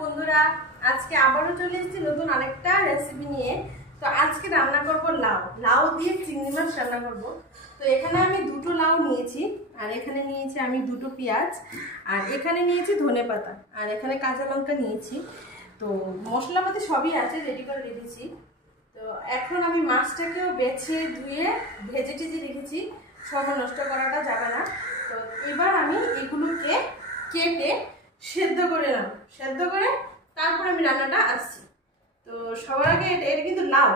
বন্ধুরা আজকে আবারও চলে এসেছি নতুন আরেকটা রেসিপি নিয়ে। তো আজকে রান্না করব লাউ দিয়ে চিংড়ি মাছ রান্না করব। তো এখানে আমি দুটো লাউ নিয়েছি, আর এখানে নিয়েছি আমি দুটো পেঁয়াজ, আর এখানে নিয়েছি ধনেপাতা, আর এখানে কাঁচা লঙ্কা নিয়েছি। তো মশলাপাতি সবই আছে, রেডি করে রেখেছি। তো এখন আমি মাছটাকেও বেছে ধুয়ে ভেজে টেজে রেখেছি, সময় নষ্ট করাটা যাবে না। তো এবার আমি এগুলোকে কেটে সেদ্ধ করে নেব, সেদ্ধ করে তারপর আমি রান্নাটা আসছি। তো সবার আগে এটা কিন্তু লাউ,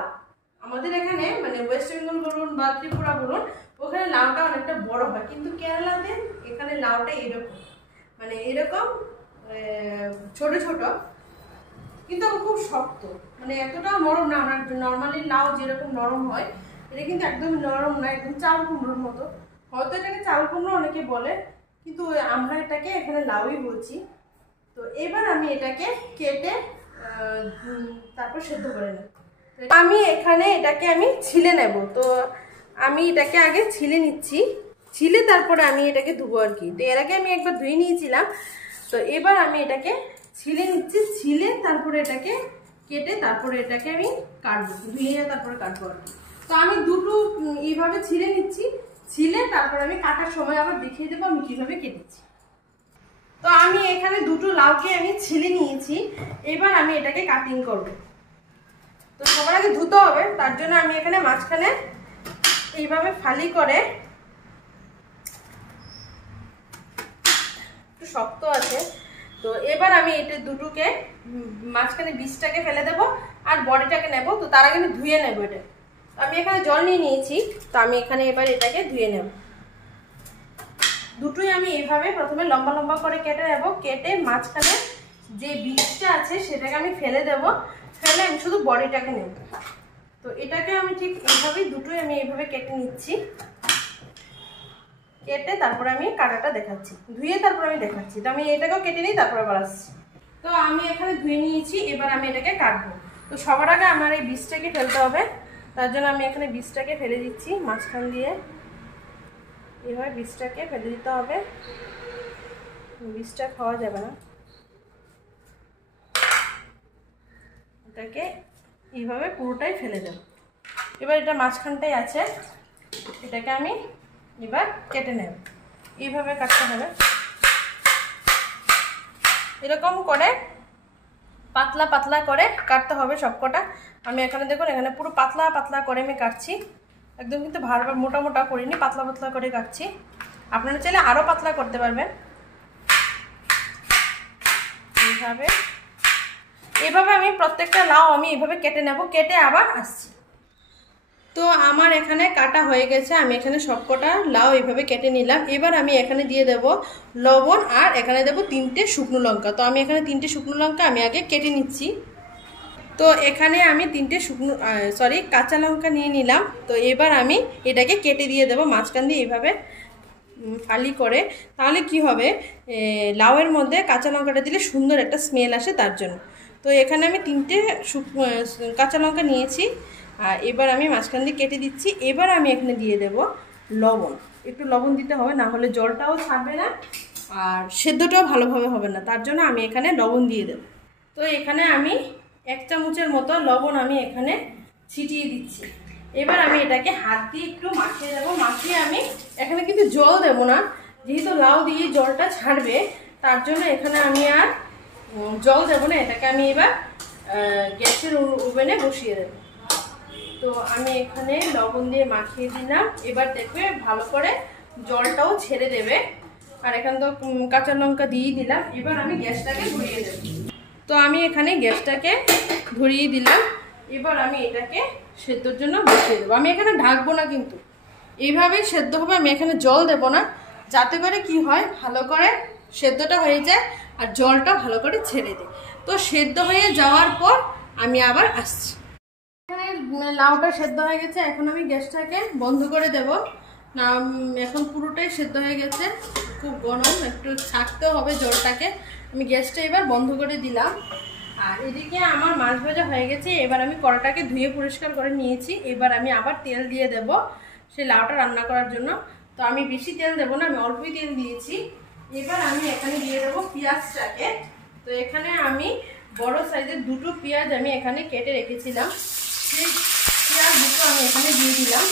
আমাদের এখানে মানে ওয়েস্ট বেঙ্গল বলুন বা ত্রিপুরা বলুন, ওখানে লাউটা অনেকটা বড় হয়, কিন্তু কেরালাতে এখানে লাউটা এরকম মানে এরকম ছোট ছোট, কিন্তু খুব শক্ত, মানে এতটাও নরম না। আমরা নর্মালি লাউ যেরকম নরম হয়, এটা কিন্তু একদম নরম না, একদম চাল কুমড়োর মতো। হয়তো এটাকে চাল কুমড়ো অনেকে বলে, কিন্তু আমরা এটাকে এখানে লাউই বলছি। তো এবার আমি এটাকে কেটে তারপর সেদ্ধ করে নেব। আমি এখানে এটাকে আমি ছিলে নেব। তো আমি এটাকে আগে ছিলে নিচ্ছি, ছিলে তারপরে আমি এটাকে ধুবো আর কি। তো এর আগে আমি একবার ধুয়ে নিয়েছিলাম। তো এবার আমি এটাকে ছিলে নিচ্ছি, ছিলে তারপরে এটাকে কেটে তারপরে এটাকে আমি কাটবো, ধুয়ে তারপরে কাটবো আর কি। তো আমি দুটো এইভাবে ছিলে নিচ্ছি, ছিলে তারপর আমি কাটার সময় আবার দেখিয়ে দেবো আমি কিভাবে কেটেছি। তো আমি এখানে দুটো লাউকে আমি ছিলে নিয়েছি, এবার আমি এটাকে কাটিং করব। তো সবার আগে ধুতে হবে, তার জন্য আমি এখানে মাঝখানে এইভাবে ফালি করে, একটু শক্ত আছে। তো এবার আমি এটা দুটোকে মাঝখানে বীজটাকে ফেলে দেবো আর বডিটাকে নেব। তো তার আগে আমি ধুয়ে নেব এটা। আমি এখানে জল নিয়ে নিয়েছি, তো আমি এখানে এবার এটাকে ধুয়ে নেব। দুটোই আমি এইভাবে প্রথমে লম্বা লম্বা করে কেটে নেব, কেটে মাঝখানে যে বীজটা আছে সেটাকে আমি ফেলে দেব, ফেলে আমি শুধু বডিটাকে নেব। তো এটাকে আমি ঠিক এইভাবেই দুটোই আমি এইভাবে কেটে নিচ্ছি, কেটে তারপরে আমি কাটাটা দেখাচ্ছি, ধুয়ে তারপর আমি দেখাচ্ছি। তো আমি এটাকেও কেটে নিই, তারপরে আবার আসছি। তো আমি এখানে ধুয়ে নিয়েছি, এবার আমি এটাকে কাটবো। তো সবার আগে আমার এই বীজটাকে ফেলতে হবে, তার জন্য আমি এখানে বীজটাকে ফেলে দিচ্ছি মাঝখান দিয়ে। এইভাবে বীজটাকে ফেলে দিতে হবে, বীজটা খাওয়া যাবে না। এটাকে এইভাবে পুরোটাই ফেলে দেব। এবার এটা মাঝখানটাই আছে, এটাকে আমি এবার কেটে নেব। এইভাবে কাটতে হবে, এরকম করে পাতলা পাতলা করে কাটতে হবে সবকটা। আমি এখানে দেখুন, এখানে পুরো পাতলা পাতলা করে আমি কাটছি, একদম কিন্তু ভারবার মোটা মোটা করিনি, পাতলা পাতলা করে কাটছি। আপনারা চাইলে আরও পাতলা করতে পারবেন। এইভাবে আমি প্রত্যেকটা লাউ আমি এইভাবে কেটে নেব, কেটে আবার আসছি। তো আমার এখানে কাটা হয়ে গেছে, আমি এখানে সবকটা লাউ এইভাবে কেটে নিলাম। এবার আমি এখানে দিয়ে দেব লবণ, আর এখানে দেব 3টে শুকনো লঙ্কা। তো আমি এখানে 3টে শুকনো লঙ্কা আমি আগে কেটে নিচ্ছি। তো এখানে আমি 3টে কাঁচা লঙ্কা নিয়ে নিলাম। তো এবার আমি এটাকে কেটে দিয়ে দেব মাঝখান দিয়ে এইভাবে ফালি করে। তাহলে কি হবে, লাউয়ের মধ্যে কাঁচা লঙ্কাটা দিলে সুন্দর একটা স্মেল আসে, তার জন্য। তো এখানে আমি 3টে কাঁচা লঙ্কা নিয়েছি, আর এবার আমি মাঝখান দিয়ে কেটে দিচ্ছি। এবার আমি এখানে দিয়ে দেব লবণ, একটু লবণ দিতে হবে, না হলে জলটাও ছাড়বে না আর সেদ্ধটাও ভালোভাবে হবে না, তার জন্য আমি এখানে লবণ দিয়ে দেব। তো এখানে আমি 1 চামচের মতো লবণ আমি এখানে ছিটিয়ে দিচ্ছি। এবার আমি এটাকে হাত দিয়ে একটু মাখিয়ে দেবো। মাখিয়ে আমি এখানে কিন্তু জল দেব না, যেহেতু লাউ দিয়ে জলটা ছাড়বে, তার জন্য এখানে আমি আর জল দেবো না। এটাকে আমি এবার গ্যাসের ওভেনে বসিয়ে দেবো। তো আমি এখানে লবণ দিয়ে মাখিয়ে দিলাম, এবার দেখবে ভালো করে জলটাও ছেড়ে দেবে। আর এখানে তো কাঁচা লঙ্কা দিয়ে দিলাম। এবার আমি গ্যাসটাকে ধরিয়ে দেব। তো আমি এখানে গ্যাসটাকে ধরিয়ে দিলাম। এবার আমি এটাকে সেদ্ধর জন্য বসিয়ে দেবো। আমি এখানে ঢাকবো না, কিন্তু এইভাবেই সেদ্ধ হবে। আমি এখানে জল দেব না, যাতে করে কি হয়, ভালো করে সেদ্ধটা হয়ে যায় আর জলটা ভালো করে ছেড়ে দেয়। তো সেদ্ধ হয়ে যাওয়ার পর আমি আবার আসছি। এখানে লাউটা সেদ্ধ হয়ে গেছে, এখন আমি গ্যাসটাকে বন্ধ করে দেব। না, এখন পুরোটাই সেদ্ধ হয়ে গেছে, খুব গরম, একটু ছাড়তেও হবে জলটাকে। আমি গ্যাসটা এবার বন্ধ করে দিলাম। আর এদিকে আমার মাছ ভাজা হয়ে গেছে। এবার আমি কড়াটাকে ধুয়ে পরিষ্কার করে নিয়েছি। এবার আমি আবার তেল দিয়ে দেব সেই লাউটা রান্না করার জন্য। তো আমি বেশি তেল দেবো না, আমি অল্পই তেল দিয়েছি। এবার আমি এখানে দিয়ে দেবো পেঁয়াজটাকে। তো এখানে আমি আমি বড় সাইজের দুটো পেঁয়াজ আমি এখানে কেটে রেখেছিলাম, সেই পেঁয়াজ দুটো আমি এখানে দিয়ে দিলাম।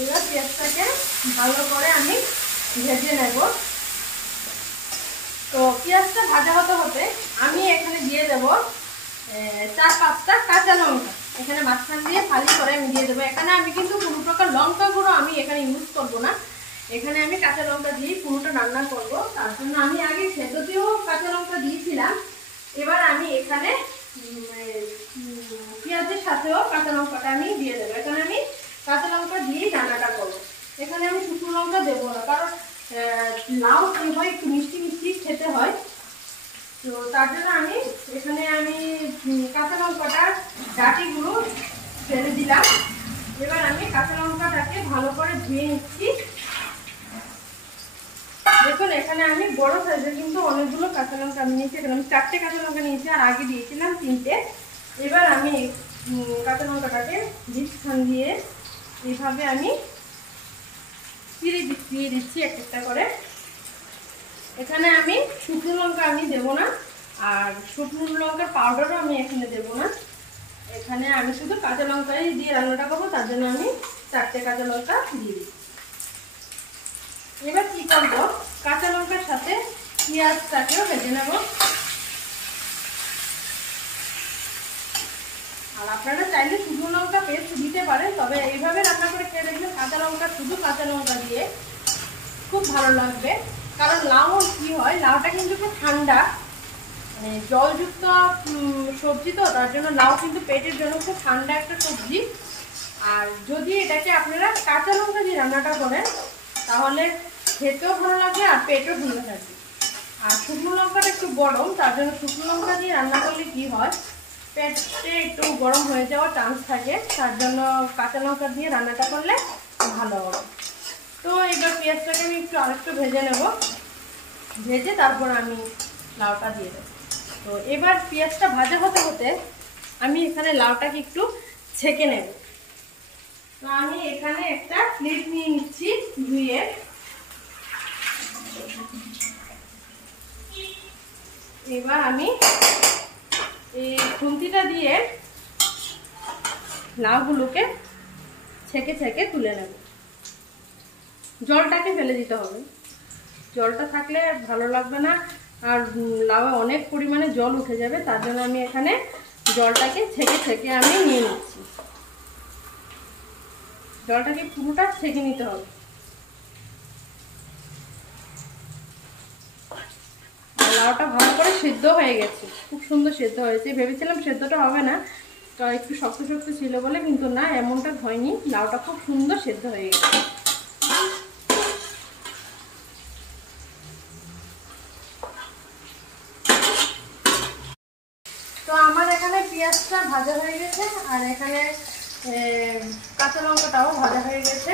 এবার পেঁয়াজটাকে ভালো করে আমি ভেজে নেব। তো পেঁয়াজটা ভাজা হতে হতে আমি এখানে দিয়ে দেব 4-5টা কাঁচা লঙ্কা, এখানে মাঝখান দিয়ে ফালি করে আমি দিয়ে দেবো। এখানে আমি কিন্তু কোনো প্রকার লঙ্কা গুঁড়ো আমি এখানে ইউজ করব না, এখানে আমি কাঁচা লঙ্কা দিয়েই পুরোটা রান্না করব। তার জন্য আমি আগে সেদ্ধতেও কাঁচা লঙ্কা দিয়েছিলাম, এবার আমি এখানে পেঁয়াজের সাথেও কাঁচা লঙ্কাটা আমি দিয়ে দেবো। এখানে আমি কাঁচা লঙ্কা দিয়েই রান্নাটা করবো, এখানে আমি শুকনো লঙ্কা দেবো না, কারণ লাউ কি হয় একটু মিষ্টি মিষ্টি খেতে হয়। তো তার জন্য আমি এখানে কাঁচা লঙ্কাটার ডাঁটিগুলো ফেলে দিলাম। এবার আমি কাঁচা লঙ্কাটাকে ভালো করে ধুয়ে নিচ্ছি। দেখুন এখানে আমি বড় সাইজের কিন্তু অনেকগুলো কাঁচা লঙ্কা আমি নিয়েছি, এখানে আমি 4টে কাঁচা লঙ্কা নিয়েছি, আর আগে দিয়েছিলাম 3টে। এবার আমি কাঁচা লঙ্কাটাকে মাঝখান দিয়ে এইভাবে আমি চিড়ে দিচ্ছি একটা করে। এখানে আমি শুকনো লঙ্কা আমি দেবো না, আর শুকনো লঙ্কার পাউডারও আমি এখানে দেবো না, এখানে আমি শুধু কাঁচা লঙ্কাই দিয়ে রান্নাটা করবো, তার জন্য আমি 4টে কাঁচা লঙ্কা দিয়ে দিই। এবার কি করবো, কাঁচা লঙ্কার সাথে পেঁয়াজটাকেও ভেজে নেব। আর আপনারা চাইলে শুকনো লঙ্কা পেস্ট দিতে পারেন, তবে এইভাবে রান্না করে খেয়ে দেখলে শুধু কাঁচা লঙ্কা দিয়ে খুব ভালো লাগবে। কারণ লাউ কি হয়, লাউটা কিন্তু খুব ঠান্ডা, মানে জলযুক্ত সবজি, তো তার জন্য লাউ কিন্তু পেটের জন্য খুব ঠান্ডা একটা সবজি। আর যদি এটাকে আপনারা কাঁচা লঙ্কা দিয়ে রান্নাটা করেন তাহলে খেতেও ভালো লাগবে আর পেটও ভালো লাগবে। আর শুকনো লঙ্কাটা একটু গরম, তার জন্য শুকনো লঙ্কা দিয়ে রান্না করলে কি হয়, পেটে একটু গরম হয়ে যাওয়ার চান্স থাকে, তার জন্য কাঁচা লঙ্কা দিয়ে রান্নাটা করলে ভালো হবে। তো এবার পেঁয়াজটাকে আমি আরেকটু ভেজে নেব, ভেজে তারপর আমি লাউটা দিয়ে দেবো। তো এবার পেঁয়াজটা ভাজা হতে হতে আমি এখানে লাউটাকে একটু ছেঁকে নেব। তো আমি এখানে একটা প্লেট নিয়ে নিচ্ছি ধুয়ে। এবার আমি এই খুন্তিটা দিয়ে লাউগুলোকে ছেঁকে ছেঁকে তুলে নেব। জলটাকে ফেলে দিতে হবে, জলটা থাকলে ভালো লাগবে না, আর লাউয়ে অনেক পরিমাণে জল উঠে যাবে, তার জন্য আমি এখানে জলটাকে ছেঁকে ছেঁকে আমি নিয়ে নিচ্ছি। জলটাকে পুরোটা ছেঁকে নিতে হবে। লাউটা ভালো করে সেদ্ধ হয়ে গেছে, খুব সুন্দর সেদ্ধ হয়েছে। ভেবেছিলাম সেদ্ধটা হবে না, তো একটু শক্ত শক্ত ছিল বলে, কিন্তু না, এমনটা হয়নি, লাউটা খুব সুন্দর সেদ্ধ হয়ে গেছে। তো আমার এখানে পেঁয়াজটা ভাজা হয়ে গেছে, আর এখানে কাঁচা লঙ্কাটাও ভাজা হয়ে গেছে।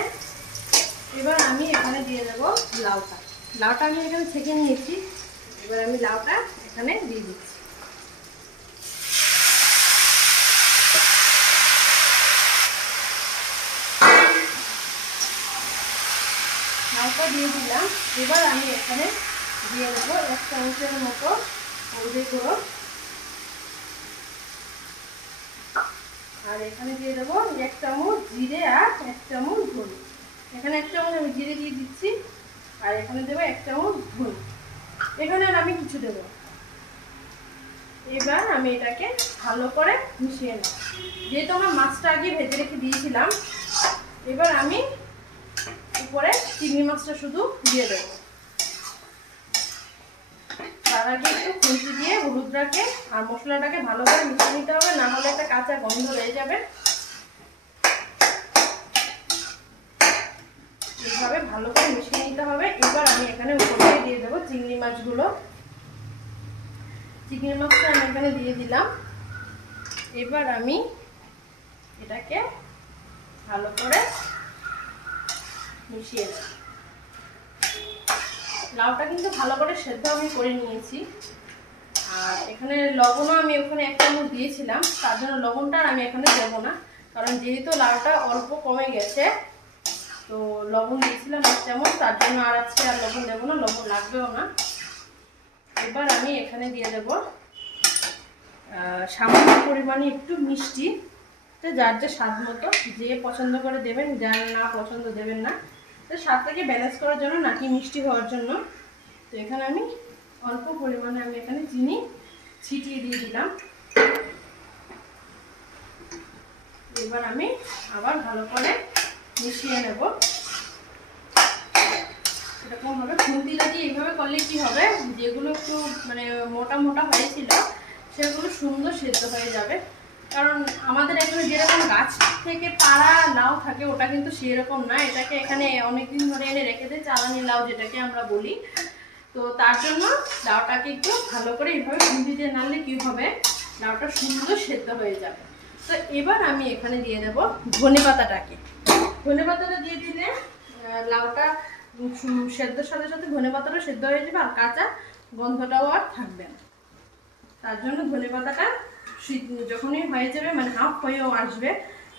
এবার আমি এখানে দিয়ে দেবো লাউটা। লাউটা আমি এখানে ছেঁকে নিয়েছি, এবার আমি লাউটা এখানে দিয়ে দিচ্ছি। লাউটা দিয়ে দিলাম। এবার আমি এখানে দিয়ে দেবো 1 চামচের মতো হলুদের গুঁড়ো, আর এখানে দিয়ে দেবো 1 চামচ জিরে আর 1 চামচ ধনে। এখানে 1 চামচ আমি জিরে দিয়ে দিচ্ছি, আর এখানে দেবো 1 চামচ ধনে। এখানে আর আমি কিছু দেবো। এবার আমি এটাকে ভালো করে মিশিয়ে নেব। যেহেতু আমার মাছটা আগে ভেজে রেখে দিয়েছিলাম, এবার আমি উপরে চিংড়ি মাছটা শুধু দিয়ে দেবো। তার আগে একটু খুন্তি দিয়ে হলুদটাকে আর মশলাটাকে ভালো করে মিশিয়ে নিতে হবে, না হলে একটা কাঁচা গন্ধ রয়ে যাবে। এইভাবে ভালো করে মিশিয়ে নিতে হবে। এবার আমি এখানে উপরে দিয়ে দেবো চিংড়ি মাছগুলো। চিংড়ি মাছটা আমি এখানে দিয়ে দিলাম। এবার আমি এটাকে ভালো করে মিশিয়ে দেব। লাউটা কিন্তু ভালো করে সেদ্ধ আমি করে নিয়েছি, আর এখানে লবণও আমি ওখানে 1 চামচ দিয়েছিলাম, তার জন্য লবণটা আমি এখানে দেবো না, কারণ যেহেতু লাউটা অল্প কমে গেছে, তো লবণ দিয়েছিলাম 1 চামচ, তার জন্য আর আজকে আর লবণ দেবো না, লবণ লাগবেও না। এবার আমি এখানে দিয়ে দেব সামান্য পরিমাণে একটু মিষ্টি, তো যার যে স্বাদ মতো, যে পছন্দ করে দেবেন, যার না পছন্দ দেবেন না। তো স্বাদটাকে ব্যালেন্স করার জন্য, নাকি মিষ্টি হওয়ার জন্য। তো এখানে আমি অল্প পরিমাণে আমি এখানে চিনি ছিটিয়ে দিয়ে দিলাম। এবার আমি আবার ভালো করে মিশিয়ে নেব। এরকম ভাবে খুন্তি লাগিয়ে এইভাবে করলে কি হবে, যেগুলো একটু মানে মোটা মোটা হয়েছিল সেগুলো সুন্দর সেদ্ধ হয়ে যাবে। কারণ আমাদের এখানে যেরকম গাছ থেকে পাড়া লাউ থাকে, ওটা কিন্তু সেরকম না। এটাকে এখানে অনেকদিন ধরে এনে রেখে দেয়, চালানি লাউ যেটাকে আমরা বলি। তো তার জন্য লাউটাকে একটু ভালো করে এইভাবে খুন্তি দিয়ে নাড়লে কি হবে, লাউটা সুন্দর সেদ্ধ হয়ে যাবে। তো এবার আমি এখানে দিয়ে দেব ধনেপাতাটাকে। ধনেপাতাটা দিয়ে দিলে লাউটা সেদ্ধর সাথে সাথে ধনেপাতাটা সেদ্ধ হয়ে যাবে, আর কাঁচা গন্ধটাও আর থাকবে না। তার জন্য ধনেপাতাটা যখনই হয়ে যাবে, মানে হাফ হয়েও আসবে,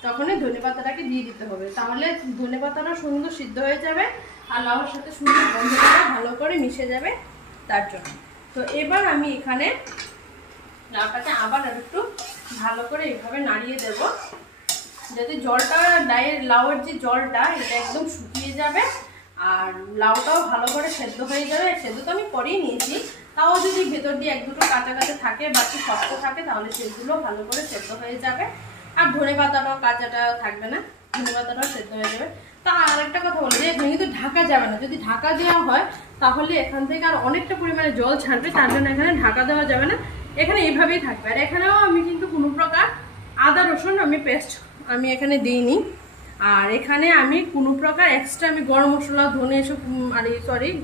তখনই ধনেপাতাটাকে দিয়ে দিতে হবে। তাহলে ধনেপাতাটা সুন্দর সিদ্ধ হয়ে যাবে আর লাউর সাথে সুন্দর গন্ধটা ভালো করে মিশে যাবে, তার জন্য। তো এবার আমি এখানে লাউটাকে আবার একটু ভালো করে এইভাবে নাড়িয়ে দেব, যাতে জলটা লাউয়ের যে জলটা, এটা একদম শুকিয়ে যাবে আর লাউটাও ভালো করে সেদ্ধ হয়ে যাবে। সেদ্ধ তো আমি করেই নিয়েছি, তাও যদি ভেতর দিয়ে এক দুটো কাঁচা কাঁচা থাকে, বাকি শক্ত থাকে, তাহলে সেগুলো ভালো করে সেদ্ধ হয়ে যাবে। আর ধনেপাতাটাও কাঁচাটা থাকবে না, ধনেপাতাটাও সেদ্ধ হয়ে যাবে। তা আর একটা কথা বলি, যে কিন্তু ঢাকা যাবে না। যদি ঢাকা দেওয়া হয় তাহলে এখান থেকে আর অনেকটা পরিমাণে জল ছাড়বে, তার জন্য এখানে ঢাকা দেওয়া যাবে না, এখানে এইভাবেই থাকবে। আর এখানেও আমি কিন্তু কোনো প্রকার আদা রসুন আমি পেস্ট আমি এখানে দিইনি। আর এখানে আমি কোনো প্রকার এক্সট্রা আমি গরম মশলা, ধনে এসব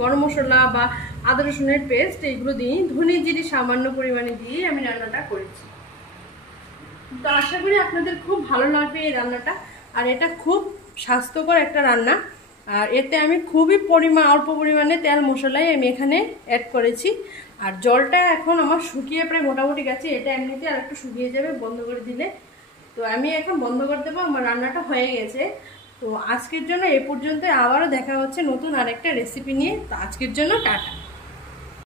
গরম মশলা বা আদা রসুনের পেস্ট এইগুলো দিই। ধনে জিরে সামান্য পরিমাণে দিয়ে আমি রান্নাটা করেছি। তো আশা করি আপনাদের খুব ভালো লাগবে এই রান্নাটা। আর এটা খুব স্বাস্থ্যকর একটা রান্না। আর এতে আমি খুবই অল্প পরিমাণে তেল মশলাই আমি এখানে অ্যাড করেছি। আর জলটা এখন আমার শুকিয়ে প্রায় মোটামুটি গেছে, এটা এমনিতে আর একটু শুকিয়ে যাবে বন্ধ করে দিলে। তো আমি এখন বন্ধ করে দেবো, আমার রান্নাটা হয়ে গেছে। তো আজকের জন্য এ পর্যন্ত, আবারও দেখা হচ্ছে নতুন আরেকটা রেসিপি নিয়ে। তো আজকের জন্য টাটা।